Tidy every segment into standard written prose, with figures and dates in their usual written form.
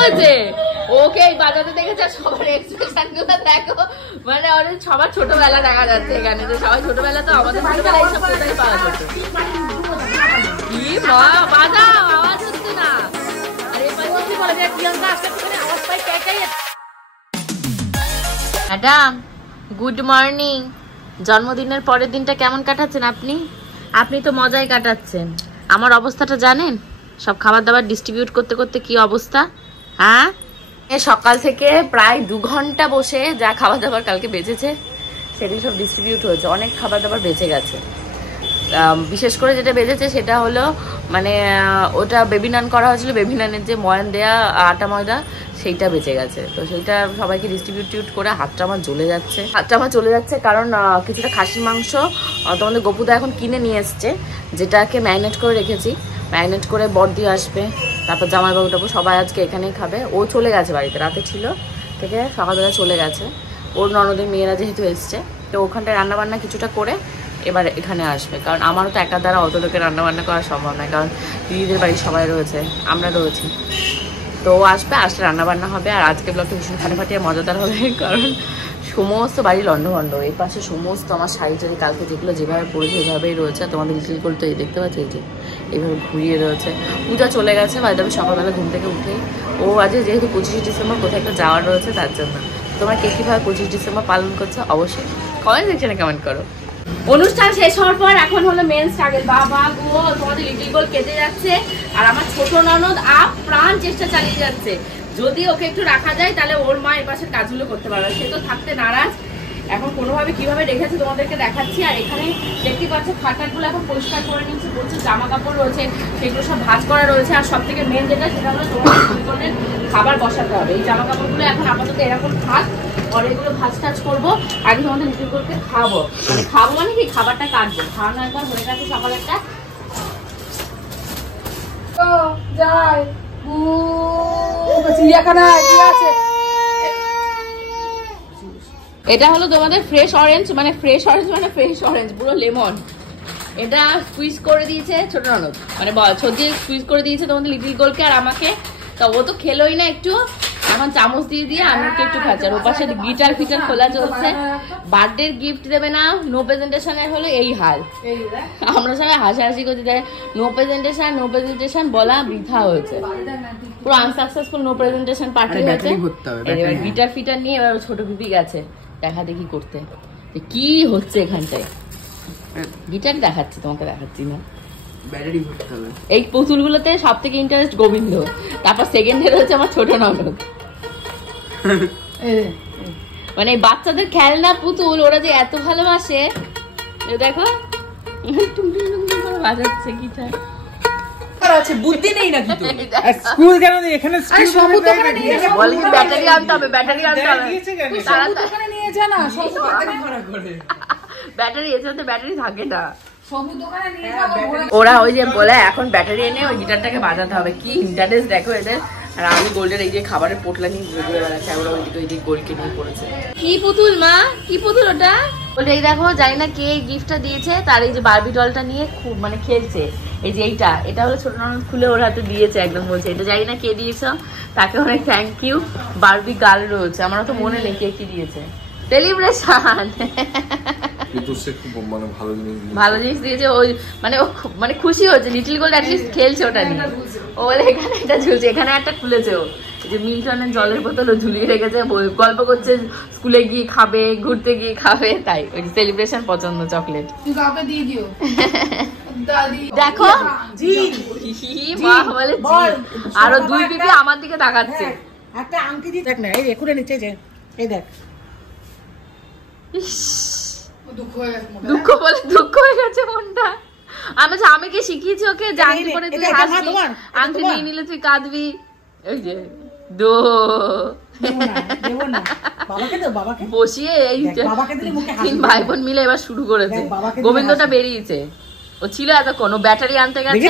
হয়েছে? ওকে বাজাতে দেখেছে, সবার এক্সপ্রেশন গুলো দেখো, মানে অনেক সবার ছোটবেলা দেখা যাচ্ছে এখানে। তো সবাই ছোটবেলা, তো আমাদের ছোটবেলায় এইসব কোথায় পাওয়া যেত? কি মা বাজাও, আওয়াজ হচ্ছে না। আরে কি বলে যে প্রিয়াঙ্কা আজকে থেকে আওয়াজ পাই চাই। Madam good morning. জন্মদিনের পরের দিনটা কেমন কাটাচ্ছেন আপনি? আপনি তো মজাই কাটাচ্ছেন। আমার অবস্থাটা জানেন? সব খাবার দাবার ডিস্ট্রিবিউট করতে করতে কি অবস্থা। হ্যাঁ, সকাল থেকে প্রায় 2 ঘন্টা বসে যা খাবার দাবার কালকে বেঁচেছে সেটাই সব ডিস্ট্রিবিউট হয়েছে। অনেক খাবার দাবার বেঁচে গেছে। বিশেষ করে যেটা বেঁচেছে সেটা হলো মানে ওটা বেবি নান করা হয়েছিল, বেবি নানের যে ময়ান দেয়া আটা ময়দা সেইটা বেঁচে গেছে। তো সেইটা সবাইকে ডিস্ট্রিবিউট করে হাতটা আমার জ্বলে যাচ্ছে। কারণ কিছুটা খাসির মাংস তোমাদের গপুদা এখন কিনে নিয়ে এসছে, যেটাকে ম্যারিনেট করে রেখেছি। ম্যারিনেট করে বড়দি আসবে, তারপর জামাইবাবু টাবু সবাই আজকে এখানেই খাবে। ও চলে গেছে বাড়িতে, রাতে ছিল থেকে সকালবেলা চলে গেছে। ওর ননদের মেয়েরা যেহেতু এসছে, তো ওখানটায় রান্নাবান্না কিছুটা করে এবার এখানে আসবে। কারণ আমারও তো একার দ্বারা অত লোকের রান্নাবান্না করা সম্ভব নয়, কারণ দিদিদের বাড়ির সবাই রয়েছে, আমরা রয়েছি। তো ও আসবে, আসলে রান্নাবান্না হবে। আর আজকে ব্লগটা ভীষণ ফাটাফাটি আর মজাদার হবে, কারণ সমস্ত বাড়ি লন্ডভন্ড। এই পাশে সমস্ত আমার শাড়ি টাড়ি কালকে যেগুলো যেভাবে পড়েছে সেভাবেই রয়েছে। তোমাদের লিটিল গোল্ড তো এই দেখতে পাচ্ছি, যে এইভাবে ঘুরিয়ে রয়েছে। পূজা চলে গেছে, বাইরে আমি সকালবেলা ঘুম থেকে উঠেই ও আজ যেহেতু 25 ডিসেম্বর কোথায় একটা যাওয়ার রয়েছে, তার জন্য। তোমরা কে কীভাবে 25 ডিসেম্বর পালন করছো অবশ্যই কমেন্ট সেকশনে কমেন্ট করো। অনুষ্ঠান শেষ হওয়ার পর এখন হলো মেন স্ট্রাগল। বাবা গো, তোমাদের লিটিল গোল্ড কেটে যাচ্ছে, আর আমার ছোট ননদ প্রাণ চেষ্টা চালিয়ে যাচ্ছে। যদি ওকে একটু রাখা যায় তাহলে ওর মা এর পাশের কাজগুলো করতে পারবে। সে তো থাকতে নারাজ। এখন কোনোভাবে কিভাবে রেখেছে তোমাদেরকে দেখাচ্ছি। আর এখানে দেখতে পাচ্ছ খাটগুলো এখন পরিষ্কার করে নিচ্ছে, প্রচুর জামা কাপড় রয়েছে, সেগুলো সব ভাঁজ করা রয়েছে। আর সব থেকে মেন যেটা, সেটা হলো তোমাদের খাবার বসাতে হবে। এই জামা কাপড়গুলো এখন আপাতত এরকম থাক, পরে এগুলো ভাজ টাজ করবো। আগে তোমাদের লিটিল গোল্ডকে খাবো, মানে কি খাবারটা কাটবো। খাওয়ানো একবার হয়ে গেছে সকাল একটা যাই এটা হলো তোমাদের ফ্রেশ অরেঞ্জ, মানে ফ্রেশ অরেঞ্জ পুরো লেমন। এটা স্কুইজ করে দিয়েছে ছোট ননদ, মানে ছোট স্কুইজ করে দিয়েছে তোমাদের লিটিল গোল্ডকে আর আমাকে। তা ও তো খেলোই না একটু, এখন চামচ দিয়ে দিয়ে আমি একটু খাচ্ছি। আর ওপাশে গিটার ফিটার খোলা চলছে। বার্থডে গিফট দেবে না, নো প্রেজেন্টেশনের হলো এই হাল। আমরা সবাই হাসাহাসি করতে দেয়, নো প্রেজেন্টেশন বলা বৃথা হয়েছে, পুরো আনসাকসেসফুল নো প্রেজেন্টেশন পার্টি হয়েছে। এবার গিটার ফিটার নিয়ে এবার ছোট পিপি গেছে দেখা দেখি করতে কি হচ্ছে এখানটায়। গিটার দেখাচ্ছি, তোমাকে দেখাচ্ছি না। এই পুতুলগুলোতে সব থেকে ইন্টারেস্ট গোবিন্দ, তারপর সেকেন্ডে রয়েছে আমার ছোট ননদ। মানে বাচ্চাদের খেলনা পুতুল ওরা যে এত ভালোবাসে, দেখো বাজাচ্ছে গিটার। বুদ্ধি নেই নাকি তো? স্কুল কেন নেই এখানে? স্কুল দোকানে নিয়ে যা, বল কি ব্যাটারি আনতে হবে, ব্যাটারি আনতে হবে। তারা দোকানে নিয়ে যা না, সব ব্যাটারি ভাড়া করে। ব্যাটারি এছাড়া ব্যাটারি থাকে না। হ্যাঁ, ওরা ওই যে বলে এখন ব্যাটারি এনে ওই গিটারটাকে বাজাতে হবে। কি ইন্টারেস্ট দেখো এদের। আর আমি গোল্ডের এই যে খাবারের পোটলা নিয়ে ঘুরে বেড়াচ্ছে, ওরা ওইদিকে গোল্ডকে নিয়ে পড়েছে। কি পুতুল মা, কি পুতুল ওটা? বলে এই দেখো, জানি না কে গিফটটা দিয়েছে, তার এই যে বারবি ডলটা নিয়ে খুব মানে খেলছে। এই যে এটা হলো ছোট ননদ খুলে ওর হাতে দিয়েছে, একদম বলছে এটা জানি না কে দিয়েছ, তাকে অনেক থ্যাংক ইউ। বারবি গার্ল রয়েছে, আমারও তো মনে নেই কে কি দিয়েছে। সেলিব্রেশন, ভালো জিনিস দিয়েছে। ওই মানে খুশি হচ্ছে, লিটল গোল্ড অ্যাটলিস্ট খেলছে ওটা নিয়ে। ও বলে এখানে একটা ঝুলছে, এখানে একটা খুলেছে। ও যে মিল্টনের জলের বোতল ঝুলিয়ে রেখেছে, গল্প করছে স্কুলে গিয়ে খাবে, ঘুরতে গিয়ে খাবে। তাই ওই সেলিব্রেশন পছন্দ চকলেট। দেখো আরো 2 পিপি আমার দিকে তাকাচ্ছে। একটা আংটি দিয়ে দেখ না, এই একুরে নিচে যে এই দেখ। দুঃখ হয়ে গেছে মনটা। আমি কি শিখিয়েছি ওকে যে আংটি পরে তুই হাসবি, আংটি নিয়ে নিলে তুই কাঁদবি। ওই যে বসিয়ে এই 3 ভাই বোন মিলে এবার শুরু করেছে। গোবিন্দটা বেরিয়েছে, ও ছিল এতক্ষণ, ও ব্যাটারি আনতে গেছে।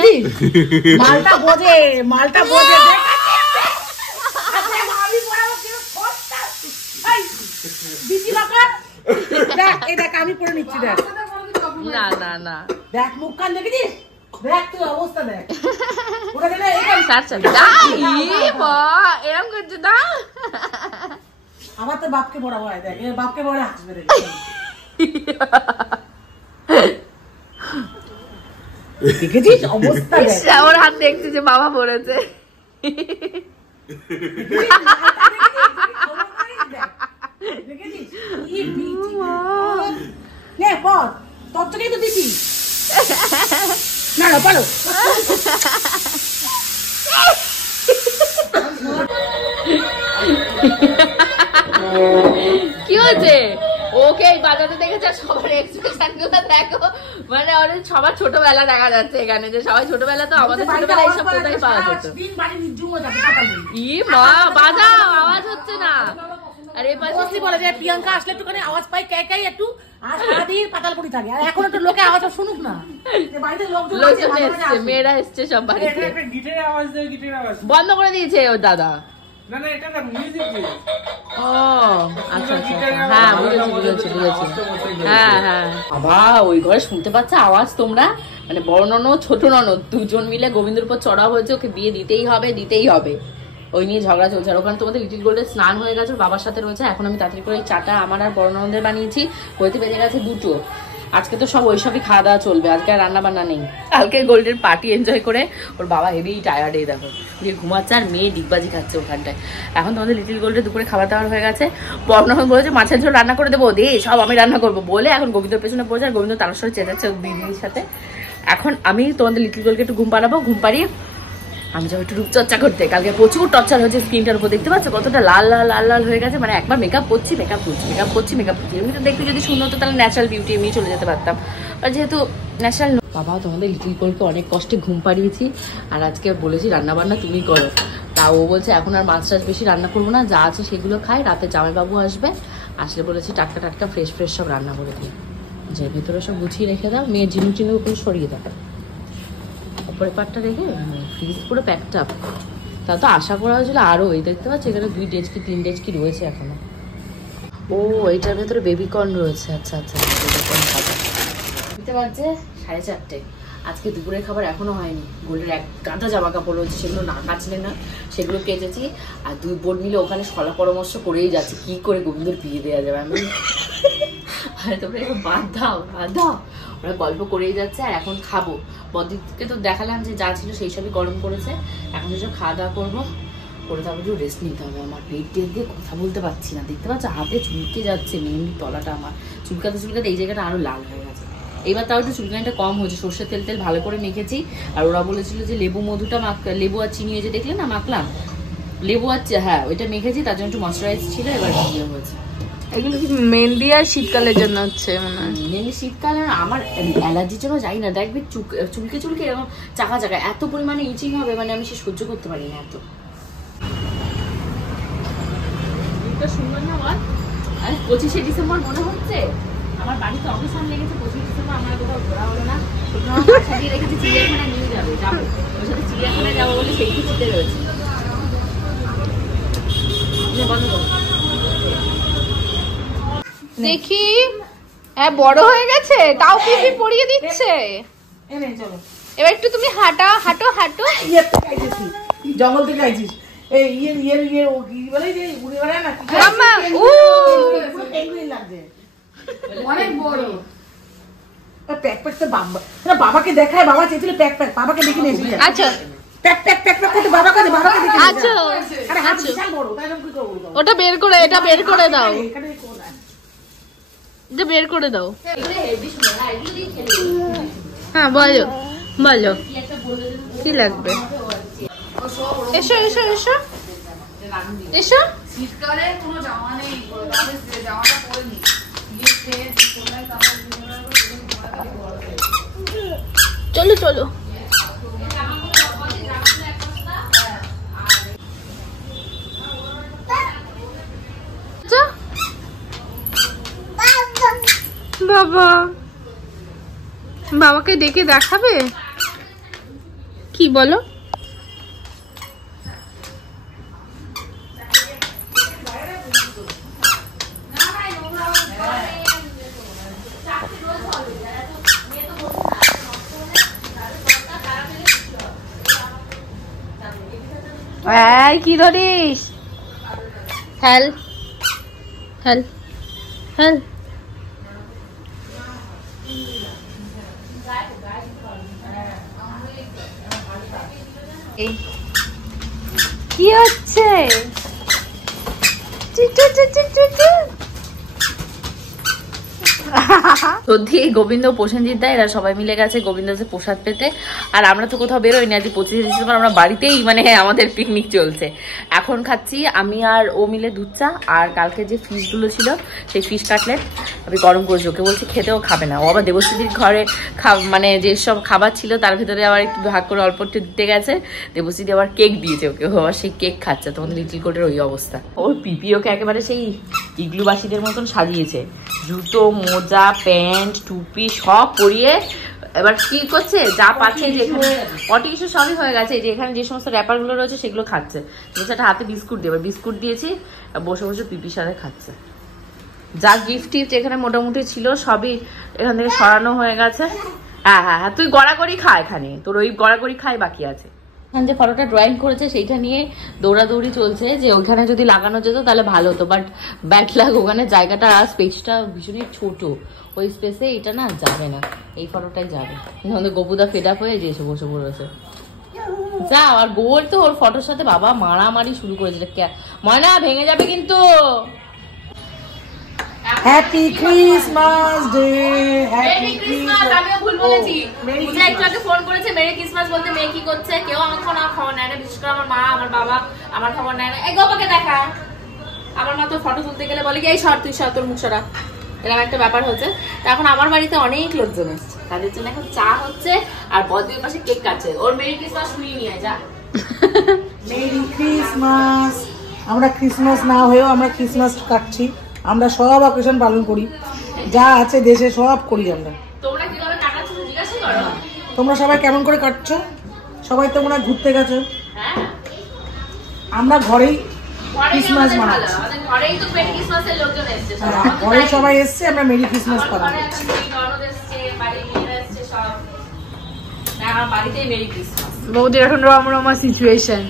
মালটা বোঝে আমি পরে নিচ্ছি। দেখ না দেখ মুখ কান দেখেছিস, দেখ তুই অবস্থা দেখ। এরকম হাতে বাপকে বড় হয়, দেখ বাপকে বড় হাসবে রে। দেখেছিস অবস্থা দেখ, ওর হাত দেখছি যে বাবা পড়েছে। দেখেছিস কি বিচি নে পর তোর থেকেই তো দিছি না না পারো। কি হয়েছে ওকে বাজাতে দেখেছে, সবার এক্সপ্রেশন গুলো দেখো, মানে ওদের সবার ছোটবেলা দেখা যাচ্ছে এখানে, যে সবাই ছোটবেলা তো আমাদের ছোটবেলা এইসব কোথায় পাওয়া যেত। ই মা বাজাও, আওয়াজ হচ্ছে না। আরে পাশে বলে যে প্রিয়াঙ্কা আসলে একটুখানি আওয়াজ পাই, কে কে একটু আর সারাদিন পাতালপুরি থাকে, আর এখন একটু লোকে আওয়াজ শুনুক না, বাড়িতে লোকজন এসছে, মেয়েরা এসছে সব বাড়িতে, গিটারের আওয়াজ দেয়, গিটারের আওয়াজ বন্ধ করে দিয়েছে ওর দাদা। না না এটা না মিউজিক প্লে। ও আচ্ছা আচ্ছা, হ্যাঁ বুঝেছি। হ্যাঁ হ্যাঁ বাবা ওই ঘরে শুনতে পাচ্ছে আওয়াজ তোমরা, মানে বড় ননদ ছোট ননদ দুজন মিলে গোবিন্দর উপর চড়া হয়েছে, ওকে বিয়ে দিতেই হবে, ওই নিয়ে ঝগড়া চলছে। আর ওখানে তোমাদের লিটিল গোল্ডের স্নান হয়ে গেছে, বাবার সাথে রয়েছে। এখন আমি তাড়াতাড়ি করে চাটা আমার আর বড় ননদের বানিয়েছি, হইতে বেজে গেছে 2টো। আজকে তো সব ওইসবই খাওয়া দাওয়া চলবে, আজকে আর রান্না বান্না নেই। কালকে গোল্ডের পার্টি এনজয় করে ওর বাবা হেভি টায়ার্ড, এই দেখো দিয়ে ঘুমাচ্ছে, আর মেয়ে ডিগবাজি খাচ্ছে ওখানটায়। এখন তোমাদের লিটিল গোল্ডের দুপুরে খাবার দাবার হয়ে গেছে। বর্ণন বলেছে মাছের ঝোল রান্না করে দেবো, দে সব আমি রান্না করবো বলে এখন গোবিন্দর পেছনে পড়েছে, আর গোবিন্দ তার সাথে চেঁচাচ্ছে দিদির সাথে। এখন আমি তোমাদের লিটিল গোল্ডকে একটু ঘুম পাড়াবো, ঘুম পাড়িয়ে আমি যাবো একটু রূপচর্চা করতে। কালকে প্রচুর টর্চার হয়েছে স্কিনটার উপর, দেখতে পাচ্ছ কতটা লাল লাল লাল লাল হয়ে গেছে, মানে একবার মেকআপ করছি এমনি তো দেখতে যদি সুন্দর হতো তাহলে ন্যাচারাল বিউটি এমনি চলে যেতে পারতাম, আর যেহেতু ন্যাচারাল। বাবা তোমাদের লিটিল গোল্ডকে অনেক কষ্টে ঘুম পাড়িয়েছি, আর আজকে বলেছি রান্না বান্না তুমি করো, তা ও বলছে এখন আর মাছ টাছ বেশি রান্না করবো না, যা আছে সেগুলো খাই, রাতে জামাইবাবু আসবে, আসলে বলেছি টাটকা টাটকা ফ্রেশ ফ্রেশ সব রান্না করে দিই, যে ভেতরে সব গুছিয়ে রেখে দাও, মেয়ের ঝিনুক টিনুক উপরে সরিয়ে দাও, উপরে পাটটা রেখে ফ্রিজ পুরো প্যাকড আপ। তা তো আশা করা হয়েছিল আরো, এই দেখতে পাচ্ছি এখানে 2 ডেচকি 3 ডেচকি রয়েছে এখনো। ও এইটার ভেতরে বেবিকর্ন রয়েছে, আচ্ছা আচ্ছা বেবিকর্ন খাবার। দেখতে পাচ্ছে 4:30, আজকে দুপুরের খাবার এখনো হয়নি। গোল্ডের এক গাদা জামা কাপড় রয়েছে, সেগুলো না কাচলে না, সেগুলো কেচেছি। আর 2 বোন মিলে ওখানে সলা পরামর্শ করেই যাচ্ছে কি করে গোবিন্দর বিয়ে দেওয়া যাবে। আমি আরে তোমরা একটু বাদ দাও, ওরা গল্প করেই যাচ্ছে। আর এখন খাবো, বদিকে তো দেখালাম যে যা ছিল সেই সবই গরম করেছে, এখন যেসব খাওয়া দাওয়া করবো করে তারপর একটু রেস্ট নিতে হবে। আমার পেট দিয়ে কথা বলতে পারছি না, দেখতে পাচ্ছ হাতে চুলকে যাচ্ছে, মেহেন্দির তলাটা আমার চুলকাতে এই জায়গাটা আরো লাল হয়ে গেছে। এবার তাও একটু চুলকানিটা কম হয়েছে, সর্ষের তেল ভালো করে মেখেছি। আর ওরা বলেছিল যে লেবু মধুটা লেবু আর চিনি হয়েছে, দেখলে না মাখলাম লেবু আর হ্যাঁ ওইটা মেখেছি, তার জন্য একটু ময়শ্চারাইজ ছিল, এবার ইয়ে হয়েছে। এগুলো কি মেহেন্দি আর শীতকালের জন্য হচ্ছে মনে হয়? মেহেন্দি শীতকালে আমার অ্যালার্জির জন্য যাই না, দেখবে চুলকে এরকম চাকা এত পরিমাণে ইচিং হবে, মানে আমি সে সহ্য করতে পারি না এত। সুন্দর না বল? আর 25শে ডিসেম্বর মনে হচ্ছে আমার বাড়িতে অবস্থান লেগেছে, 25 ডিসেম্বর আমার কোথাও ঘোরা হলো না, সাজিয়ে রেখেছি চিড়িয়াখানায় নিয়ে যাবো, ওর সাথে চিড়িয়াখানায় যাবো বলে সেই কিছুতে রয়েছে। দেখি হ্যাঁ বড় হয়ে গেছে, তাও পিপি পরিয়ে দিচ্ছে। এবার একটু তুমি হাঁটো। জঙ্গল থেকে আইছিস, এই ইয়ে ও কি বলে যে উড়ে বেড়ায় না, মাম্মা পেঙ্গুইন লাগছে অনেক বড়। প্যাক তো বাবাকে দেখায়, বাবা চেয়েছিল প্যাক বাবাকে দেখে নিয়ে এসেছে। আচ্ছা প্যাক করতে বাবাকে দেখে আচ্ছা আরে হাত বিশাল বড়, তাই আমি কি করব? ওটা বের করে, এটা বের করে দাও, এটা বের করে দাও। হ্যাঁ বলো কি লাগবে? এসো শীতকালে কোনো জামা নেই, জামাটা পরে নি চলো বাবাকে ডেকে দেখাবে কি বলো? কি ধরিস? হেল হেল হেল কি হচ্ছে? সত্যি গোবিন্দ প্রসেনজিৎ দা এরা সবাই মিলে গেছে গোবিন্দকে প্রসাদ পেতে। আর আমরা তো কোথাও বেরোইনি, আজ 25 ডিসেম্বর আমরা বাড়িতেই মানে আমাদের পিকনিক চলছে। এখন খাচ্ছি আমি আর ও মিলে দুধ চা, আর কালকে যে ফিশ গুলো ছিল সেই ফিশ কাটলেট আমি গরম করেছি। ওকে বলছি খেতেও খাবে না, ও আবার দেবশ্রীদির ঘরে মানে যেসব খাবার ছিল তার ভিতরে আবার একটু ভাগ করে অল্প একটু দিতে গেছে। দেবশ্রীদি আবার কেক দিয়েছে ওকে, ও আবার সেই কেক খাচ্ছে। তোমাদের লিটিল কোটের ওই অবস্থা। ওর পিপি ওকে একেবারে সেই ইগলুবাসীদের মতন সাজিয়েছে, জুতো মোজা প্যান্ট টুপি সব পরিয়ে। এবার কি করছে, যা পাচ্ছে যেখানে পটি ইস্যু সবই হয়ে গেছে, যে এখানে যে সমস্ত র্যাপার গুলো রয়েছে সেগুলো খাচ্ছে। একটা হাতে বিস্কুট দিয়ে, এবার বিস্কুট দিয়েছি, বসে বসে পিপির সাথে খাচ্ছে। যা গিফট টিফট এখানে মোটামুটি ছিল সবই এখান থেকে সরানো হয়ে গেছে। হ্যাঁ হ্যাঁ হ্যাঁ, তুই গড়াগড়ি খা, এখানে তোর ওই গড়াগড়ি খাই বাকি আছে। ওখানে যে ফটোটা ড্রয়িং করেছে সেইটা নিয়ে দৌড়াদৌড়ি চলছে, যে ওইখানে যদি লাগানো যেত তাহলে ভালো হতো, বাট ব্যাড লাগ, ওখানে জায়গাটা স্পেসটা ভীষণই ছোট, ওই স্পেসে এটা না যাবে না, এই ফটোটাই যাবে। আমাদের গোপুদা ফেড আপ হয়ে যে এসে বসে পড়েছে। যা, আর গোর তো ওর ফটোর সাথে বাবা মারামারি শুরু করেছে। ময়না ভেঙে যাবে কিন্তু। Happy Christmas day, happy Christmas. আমিও ভুল বলেছি, বুঝে একটু আগে ফোন করেছে মেরি ক্রিসমাস বলতে, মেয়ে কি করছে, কেউ আমার খবর নেয় না, বিশেষ করে আমার মা আমার বাবা আমার খবর নেয় না। এই গোপাকে দেখা, আমার মা তো ফটো তুলতে গেলে বলে কি এই সর তুই সর, তোর মুখ সরা, এরকম একটা ব্যাপার হচ্ছে। এখন আমার বাড়িতে অনেক লোকজন এসছে, তাদের জন্য এখন চা হচ্ছে আর বদ্রির পাশে কেক কাটছে। ওর মেরি ক্রিসমাস শুনিয়ে নিয়ে যা। Merry Christmas. আমরা ক্রিসমাস না হয়েও আমরা ক্রিসমাস কাটছি, আমরা সব অকেশন পালন করি, যা আছে দেশে সব করি আমরা। তোমরা কিভাবে কাটাচ্ছো জিজ্ঞাসা করো। তোমরা সবাই কেমন করে কাটছো? সবাই তোমরা ঘুরতে গেছো, হ্যাঁ আমরা ঘরেই ক্রিসমাস মানাচ্ছি। ঘরেই তো মেরি ক্রিসমাসের লোকজন এসছে, ঘরে সবাই এসছে, আমরা মেরি ক্রিসমাস পালন করছি। বৌদির এখন রমরমা সিচুয়েশন।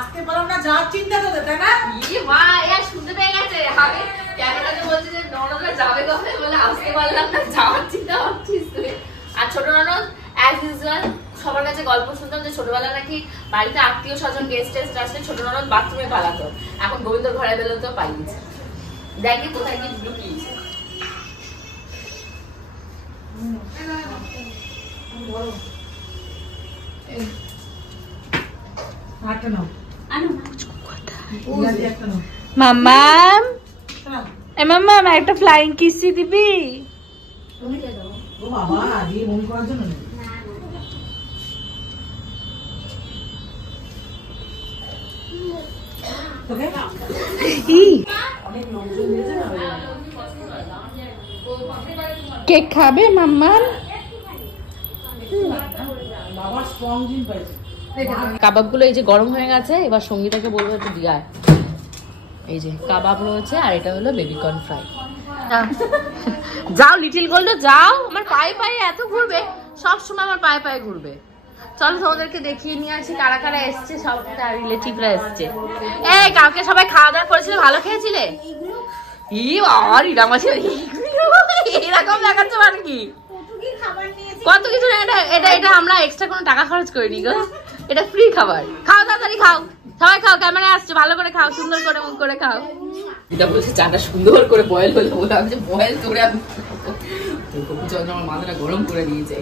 আসতে পারলাম না, যা চিন্তা তো তাই না? মা এ শুনতে পেয়ে গেছে, আমি ক্যামেরাতে বলছি যে ননদরা যাবে কবে, বলে আসতে পারলাম না, যাওয়ার চিন্তা ভাবছিস তুই। আর ছোট ননদ অ্যাজ ইউজুয়াল সবার কাছে গল্প শুনতাম যে ছোটবেলা নাকি বাড়িতে আত্মীয় স্বজন গেস্ট টেস্ট আসলে ছোট ননদ বাথরুমে পালাতো, এখন গোবিন্দর ঘরে বেরোতে পালিয়েছে। দেখি কোথায় কি লুকিয়েছে। মাম্মাম এ মাম্মাম একটা ফ্লাইং কিসি দিবি? ও বাবা, দিয়ে মন করার জন্য না। ওকে অনেক লোকজন দিয়েছে না। কেক খাবে মাম্মাম? বাবা স্ট্রং জিন পাইছে। কাবাবগুলো এই যে গরম হয়ে গেছে, এবার সঙ্গীতাকে বলবো একটু দিয়ে আয়। এই যে কাবাব রয়েছে, আর এটা হলো বেবি কর্ন ফ্রাই। যাও লিটিল গোল্ড যাও, আমার পায়ে পায়ে এত ঘুরবে, সব সময় আমার পায়ে পায়ে ঘুরবে। চলো তোমাদেরকে দেখিয়ে নিয়ে আসি কারা কারা এসছে, সব রিলেটিভরা এসছে। এই কালকে সবাই খাওয়া দাওয়া করেছিলে, ভালো খেয়েছিলে? ই আর ইরাম আছে এরকম দেখাচ্ছে মানে কি কত কিছু না। এটা এটা আমরা এক্সট্রা কোনো টাকা খরচ করিনি গো, এটা ফ্রি খাবার। খাও তাড়াতাড়ি খাও, সবাই খাও, ক্যামেরা আসছে, ভালো করে খাও, সুন্দর করে মুখ করে খাও। এটা বলছে চাটা সুন্দর করে বয়েল হলে বলে আমি যে বয়েল করে আমি গোপুচন্দ্র আমার মাথাটা গরম করে দিয়েছে।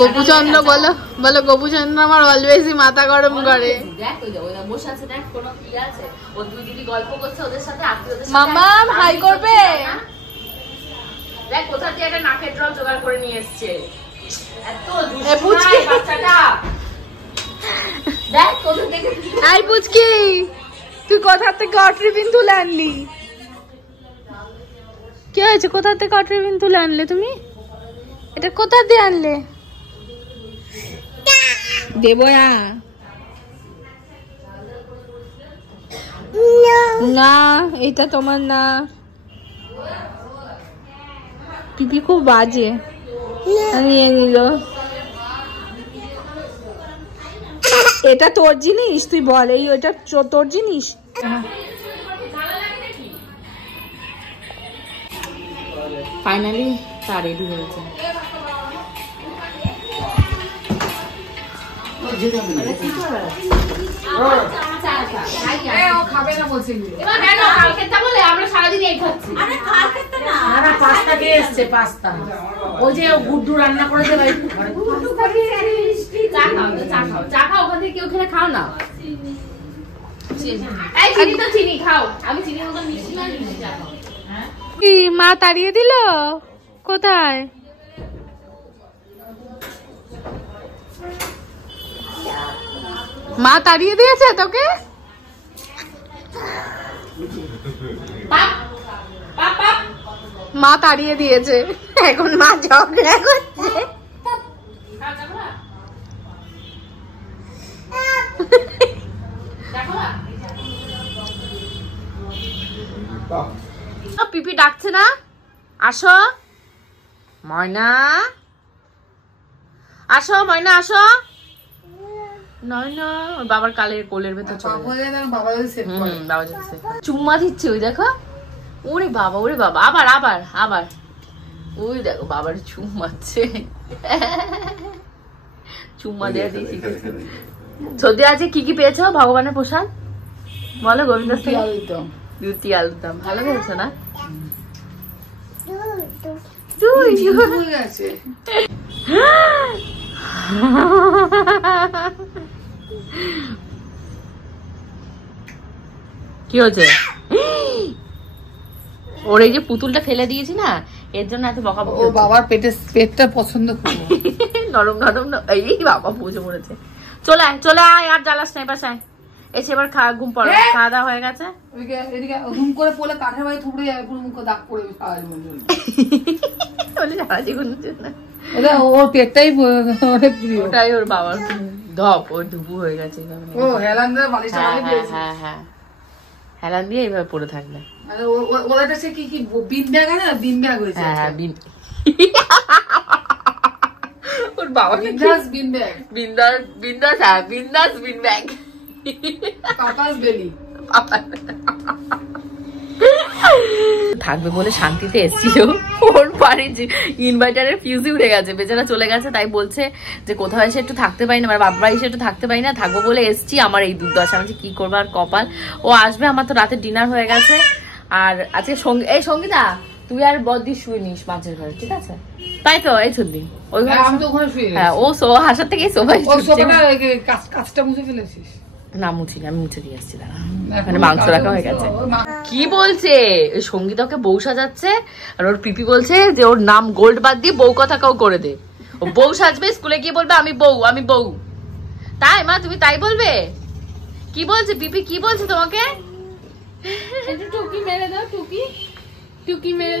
গোপুচন্দ্র বলো বলো, গোপুচন্দ্র আমার অলওয়েজই মাথা গরম করে। দেখ ওই ওরা বসে আছে, দেখ কোনো কি আছে, ও দুই দিদি গল্প করছে ওদের সাথে, আত্মীয়দের সাথে। মাম্মাম হাই করবে। দেখ কোথা থেকে একটা নাকের ড্রপ জোগাড় করে নিয়ে এসছে, এত এ পুচকি বাচ্চাটা। দেখ কোথা থেকে। আই পুচকি, তুই কোথা থেকে অট্রিবিন তুলে আনলি? কি হয়েছে, কোথা থেকে অট্রিবিন তুলে আনলে তুমি? এটা কোথা দিয়ে আনলে? দেবয়া না, এটা তোমার না। পিপি খুব বাজে, নিয়ে নিল। এটা তোর জিনিস, তুই বল এই ওইটা তোর জিনিস। ফাইনালি তা রেডি হয়েছে। খাবে না বলছি পাস্তা খেয়ে এসছে, পাস্তা ওই যে গুড্ডু রান্না করে দেবে। চা খাও, ওখান থেকে কেউ খেলে খাও না। চিনি তো চিনি খাও, আমি চিনির মতো মিষ্টি না চা খাও। কি মা তাড়িয়ে দিল? কোথায়? মা তাড়িয়ে দিয়েছে তোকে? মা তাড়িয়ে দিয়েছে, এখন মা ঝগড়া করছে। পিপি ডাকছে না? আসো ময়না, আসো ময়না, আসো। নয় না, ওর বাবার কোলের ভেতর চুম্মা দিচ্ছে। ওই দেখো, ওরে বাবা, ওরে বাবা, আবার আবার আবার ওই দেখো বাবার চুম্মাচ্ছে। চুম্মা দেওয়া দিয়েছি। সর্দি আছে, কি কি পেয়েছো ভগবানের প্রসাদ বলো? গোবিন্দ রুটি আলুদম ভালো পেয়েছো না? কি হচ্ছে? ওর এই যে পুতুলটা ফেলে দিয়েছি না, এর জন্য এত বকাবকি। ও বাবার পেটটা পছন্দ করে নরম নরম। এই বাবা বুঝে পড়েছে। চলে আয়, চলে আয়, আর জ্বালাস না, এবার আয়। এসে এবার ঘুম পড়ো। খাওয়া দাওয়া হয়ে গেছে? ঘুম করে পড়লে কাঠের বাড়ি থুবড়ে যাবে, পুরো মুখে দাগ পড়ে যাবে। ওর পেটটাই অনেক প্রিয়, ওটাই ওর বাবার ধপ, ওর ধুবু হয়ে গেছে। ও হেলান দিয়ে বালিশটা বানিয়ে হ্যাঁ হ্যাঁ, হেলান দিয়ে এইভাবে পড়ে থাকবে। মানে ওটা সে কি বিন ব্যাগ আছে না, বিন ব্যাগ হয়েছে। হ্যাঁ বিন, ওর বাবা বিন্দাস বিন ব্যাগ, বিন্দাস বিন্দাস, হ্যাঁ বিন্দাস বিন ব্যাগ, পাপাস বেলি। থাকবে বলে শান্তিতে এসেছিল, ওর বাড়ির ইনভার্টারের ফিউজই উড়ে গেছে, বেচারা চলে গেছে। তাই বলছে যে কোথাও এসে একটু থাকতে পারি না, আমার বাবা এসে একটু থাকতে পারি না, থাকবো বলে এসছি, আমার এই দুর্দশা। আমি কি করবো আর কপাল। ও আসবে, আমার তো রাতে ডিনার হয়ে গেছে। আর আজকে এই সঙ্গীতা, তুই আর বদ্দি শুয়ে নিস মাছের ঘরে, ঠিক আছে? তাই তো, এই ছুটি ওই ঘরে। হ্যাঁ, ও হাসার থেকে সোফায় কাজটা মুছে ফেলেছিস? না মুছি, আমি মুছে দিয়ে আসছি। দাঁড়া, মানে মাংস রাখা হয়ে গেছে। কি বলছে? ওই সঙ্গীতা ওকে বউ সাজাচ্ছে, আর ওর পিপি বলছে যে ওর নাম গোল্ড বাদ দিয়ে বউ কথা কাউ করে দে। ও বউ সাজবে, স্কুলে গিয়ে বলবে আমি বউ, আমি বউ। তাই মা, তুমি তাই বলবে? কি বলছে পিপি, কি বলছে তোমাকে? টুকি মেরে দাও, টুকি টুকি মেরে।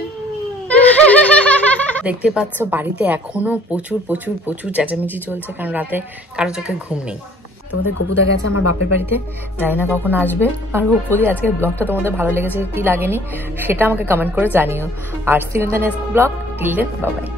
দেখতে পাচ্ছ বাড়িতে এখনো প্রচুর প্রচুর প্রচুর চেঁচামেচি চলছে, কারণ রাতে কারো চোখে ঘুম নেই। তোমাদের গপুদা গেছে আমার বাপের বাড়িতে, জানি না কখন আসবে। আর হোপফুলি আজকের ব্লগটা তোমাদের ভালো লেগেছে কি লাগেনি সেটা আমাকে কমেন্ট করে জানিও। আর see you in the next blog. Till then, bye by.